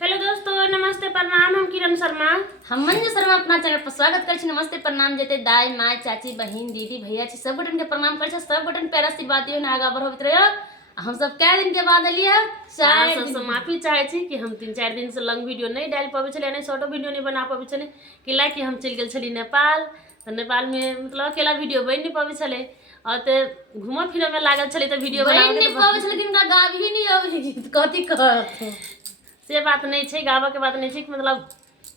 Hello दोस्तों, नमस्ते प्रणाम। हम किरण शर्मा, हम मंजू शर्मा अपना चैनल पर स्वागत कर छी। नमस्ते प्रणाम जेते दाई माय चाची बहन दीदी भैया छी सब गोटन के प्रणाम कर छी। सब गोटन प्यारा सी बात ना आगा बढ़बत रहियो। हम सब कई दिन के बाद एलिए सब माफी चाहे छी कि हम 3-4 दिन से लॉन्ग वीडियो नहीं डाल पाबे छले, नहीं शॉर्ट वीडियो नहीं बना पाबे छले कि लाइक हम चल गेल छली नेपाल। तो नेपाल में मतलब अकेला वीडियो बन नहीं पाबे छले और ते घूम फिरे में लागल छले तो वीडियो बन नहीं पाबे छले, लेकिन गाब ही नहीं आवे कथि कहत से बात नहीं छे, गावा के बात नहीं छे कि मतलब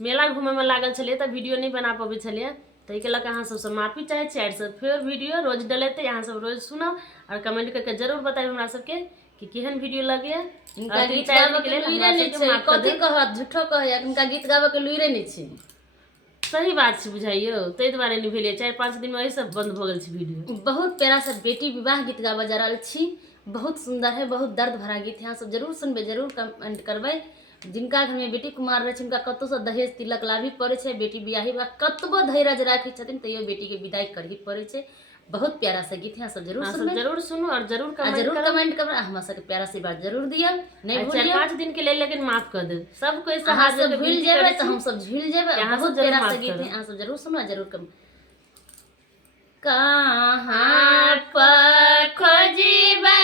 मेला घूमे में लागल छले तो वीडियो नहीं बना पाबे छले। तो के लक अहाँ सबसे माफी चाहे छी। सब फिर वीडियो रोज डलेते, यहाँ सब रोज सुनो और कमेंट करके जरूर बताइए हमरा सबके कि केहन वीडियो लगे। इनका गीत गावे के लुइरे नहीं छे, कथि कहत झूठो कहय, इनका गीत गावे के लुइरे नहीं छे। सही बात से बुझाइयो, तै दुआरे नहीं भेलिए। 4-5 दिन में यही सब बंद हो गल छी वीडियो। बहुत प्यारा सा बेटी विवाह गीत गावा जा रहल छी, बहुत सुंदर है, बहुत दर्द भरा गीत है। सब जरूर सुनबे, जरूर कमेंट करबे। जिनका घर में बेटी कुमार रहे उनका कतो से दहेज तिलक लाभी पड़े छे, बेटी बियाही बा कतबो धैर्य राखी छथिन तैयो बेटी के विदाई करही पड़े छे। बहुत प्यारा सा गीत है, सब जरूर सुनबे, जरूर सुनो और जरूर कमेंट करब। हमरा सब के प्यारा सी बात जरूर दिया, नहीं भूलिए। 4-5 दिन के लिए लेकिन माफ कर दे सब कोई अहाँ सब भूल जेबे तो हम सब झूल जेबे। बहुत प्यारा सा गीत है, अहाँ सब जरूर सुनो, जरूर कम। कहाँ पर खोजिबे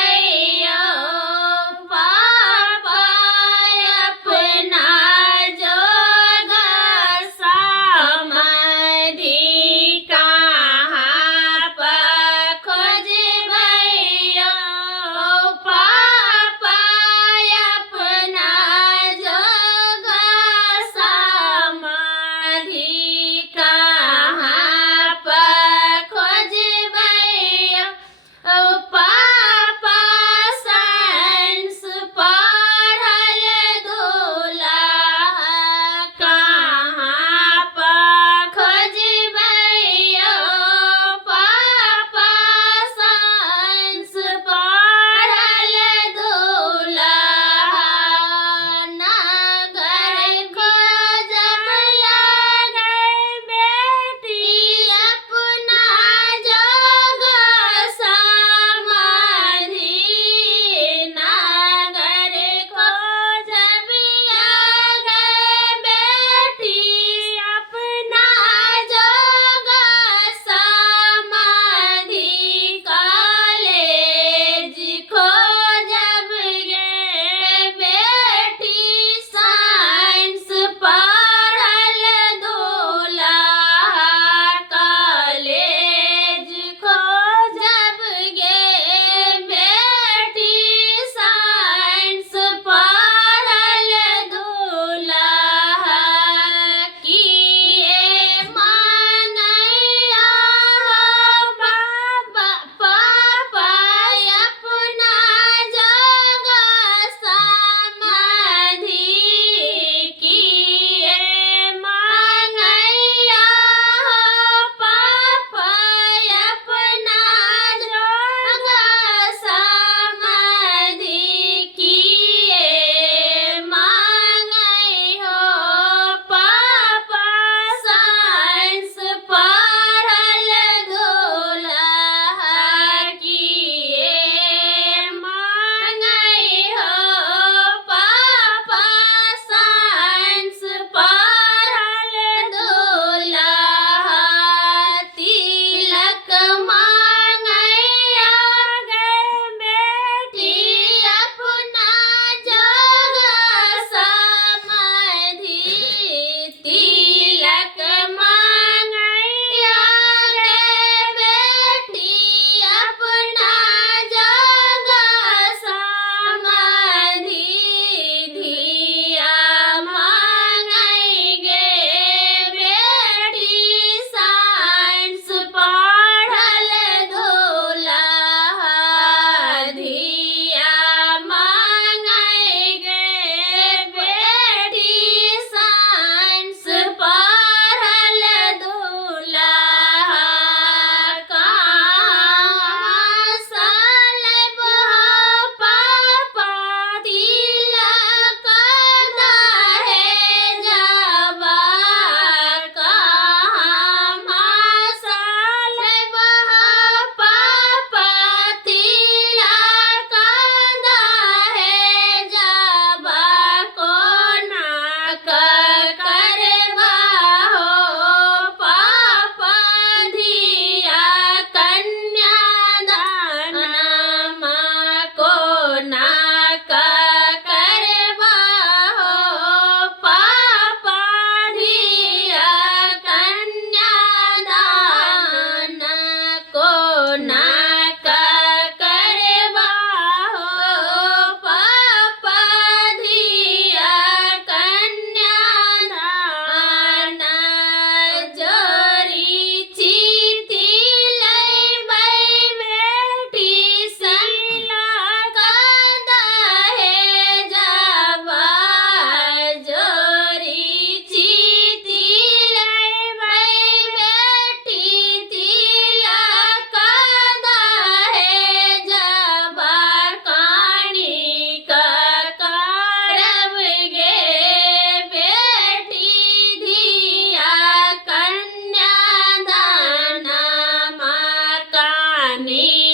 रानी